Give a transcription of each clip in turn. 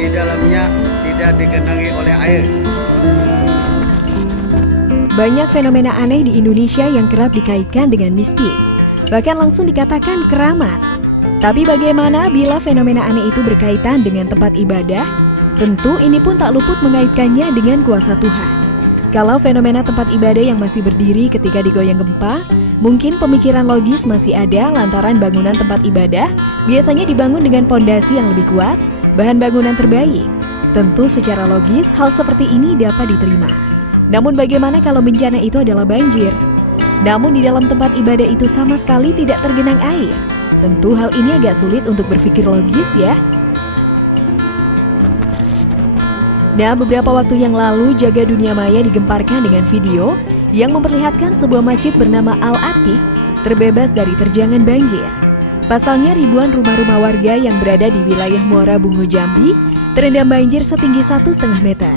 di dalamnya tidak digenangi oleh air. Banyak fenomena aneh di Indonesia yang kerap dikaitkan dengan mistik, bahkan langsung dikatakan keramat. Tapi bagaimana bila fenomena aneh itu berkaitan dengan tempat ibadah? Tentu ini pun tak luput mengaitkannya dengan kuasa Tuhan. Kalau fenomena tempat ibadah yang masih berdiri ketika digoyang gempa, mungkin pemikiran logis masih ada lantaran bangunan tempat ibadah biasanya dibangun dengan pondasi yang lebih kuat, bahan bangunan terbaik. Tentu secara logis hal seperti ini dapat diterima. Namun bagaimana kalau bencana itu adalah banjir? Namun di dalam tempat ibadah itu sama sekali tidak tergenang air. Tentu hal ini agak sulit untuk berpikir logis ya. Nah, beberapa waktu yang lalu jaga dunia maya digemparkan dengan video yang memperlihatkan sebuah masjid bernama Al-Atiq terbebas dari terjangan banjir. Pasalnya ribuan rumah-rumah warga yang berada di wilayah Muara Bungo Jambi terendam banjir setinggi 1,5 meter.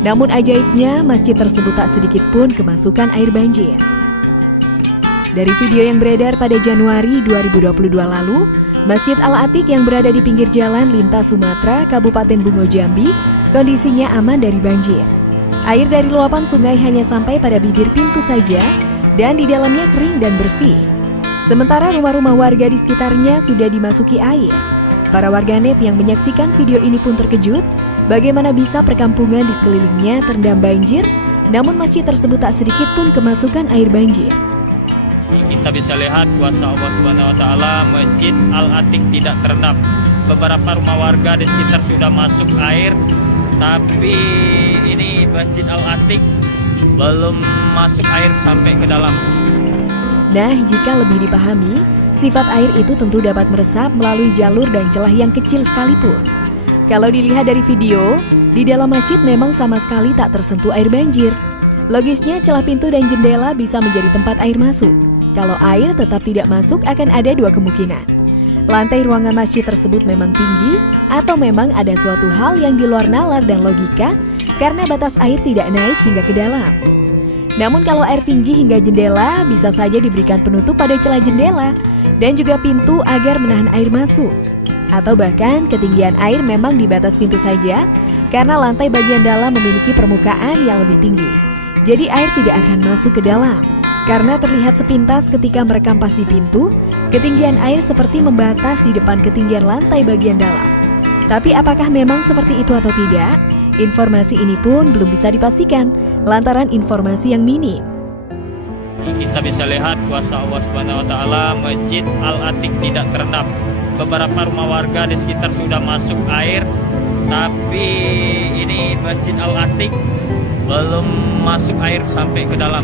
Namun ajaibnya masjid tersebut tak sedikit pun kemasukan air banjir. Dari video yang beredar pada Januari 2022 lalu, Masjid Al-Atiq yang berada di pinggir jalan Lintas Sumatera, Kabupaten Bungo Jambi, kondisinya aman dari banjir. Air dari luapan sungai hanya sampai pada bibir pintu saja dan di dalamnya kering dan bersih. Sementara rumah-rumah warga di sekitarnya sudah dimasuki air. Para warganet yang menyaksikan video ini pun terkejut bagaimana bisa perkampungan di sekelilingnya terendam banjir, namun masjid tersebut tak sedikit pun kemasukan air banjir. Kita bisa lihat kuasa Allah Subhanahu wa taala, Masjid Al-Atiq tidak terendam. Beberapa rumah warga di sekitar sudah masuk air, tapi ini Masjid Al-Atiq belum masuk air sampai ke dalam. Nah, jika lebih dipahami, sifat air itu tentu dapat meresap melalui jalur dan celah yang kecil sekalipun. Kalau dilihat dari video, di dalam masjid memang sama sekali tak tersentuh air banjir. Logisnya celah pintu dan jendela bisa menjadi tempat air masuk. Kalau air tetap tidak masuk akan ada dua kemungkinan. Lantai ruangan masjid tersebut memang tinggi atau memang ada suatu hal yang di luar nalar dan logika karena batas air tidak naik hingga ke dalam. Namun kalau air tinggi hingga jendela bisa saja diberikan penutup pada celah jendela dan juga pintu agar menahan air masuk. Atau bahkan ketinggian air memang di batas pintu saja karena lantai bagian dalam memiliki permukaan yang lebih tinggi. Jadi air tidak akan masuk ke dalam. Karena terlihat sepintas ketika merekam pas di pintu, ketinggian air seperti membatas di depan ketinggian lantai bagian dalam. Tapi apakah memang seperti itu atau tidak? Informasi ini pun belum bisa dipastikan lantaran informasi yang minim. Kita bisa lihat kuasa Allah Subhanahu wa taala, Masjid Al-Atiq tidak terendam. Beberapa rumah warga di sekitar sudah masuk air, tapi ini Masjid Al-Atiq belum masuk air sampai ke dalam.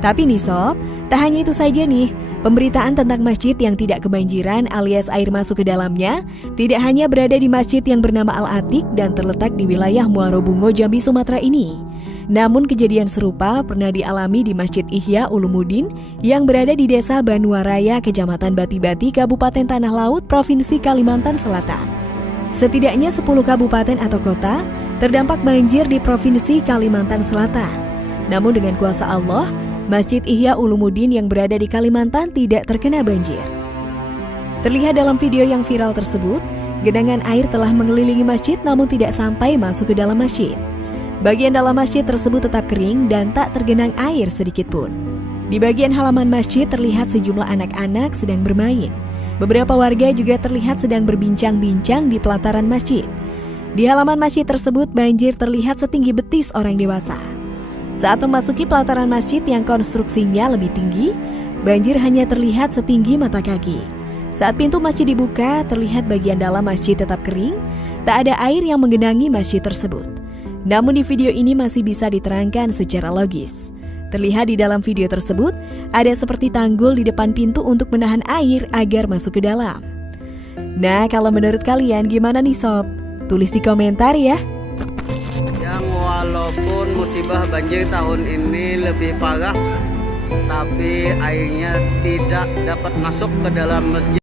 Tapi nih sob, tak hanya itu saja nih, pemberitaan tentang masjid yang tidak kebanjiran alias air masuk ke dalamnya tidak hanya berada di masjid yang bernama Al-Atiq dan terletak di wilayah Muara Bungo Jambi Sumatera ini. Namun kejadian serupa pernah dialami di Masjid Ihya Ulumuddin yang berada di Desa Banuaraya, Kecamatan Bati-Bati, Kabupaten Tanah Laut, Provinsi Kalimantan Selatan. Setidaknya 10 kabupaten atau kota terdampak banjir di Provinsi Kalimantan Selatan. Namun dengan kuasa Allah, Masjid Ihya Ulumuddin yang berada di Kalimantan tidak terkena banjir. Terlihat dalam video yang viral tersebut, genangan air telah mengelilingi masjid namun tidak sampai masuk ke dalam masjid. Bagian dalam masjid tersebut tetap kering dan tak tergenang air sedikit pun. Di bagian halaman masjid terlihat sejumlah anak-anak sedang bermain. Beberapa warga juga terlihat sedang berbincang-bincang di pelataran masjid. Di halaman masjid tersebut banjir terlihat setinggi betis orang dewasa. Saat memasuki pelataran masjid yang konstruksinya lebih tinggi, banjir hanya terlihat setinggi mata kaki. Saat pintu masjid dibuka, terlihat bagian dalam masjid tetap kering, tak ada air yang menggenangi masjid tersebut. Namun di video ini masih bisa diterangkan secara logis. Terlihat di dalam video tersebut, ada seperti tanggul di depan pintu untuk menahan air agar masuk ke dalam. Nah, kalau menurut kalian gimana nih sob? Tulis di komentar ya. Walaupun musibah banjir tahun ini lebih parah, tapi airnya tidak dapat masuk ke dalam masjid.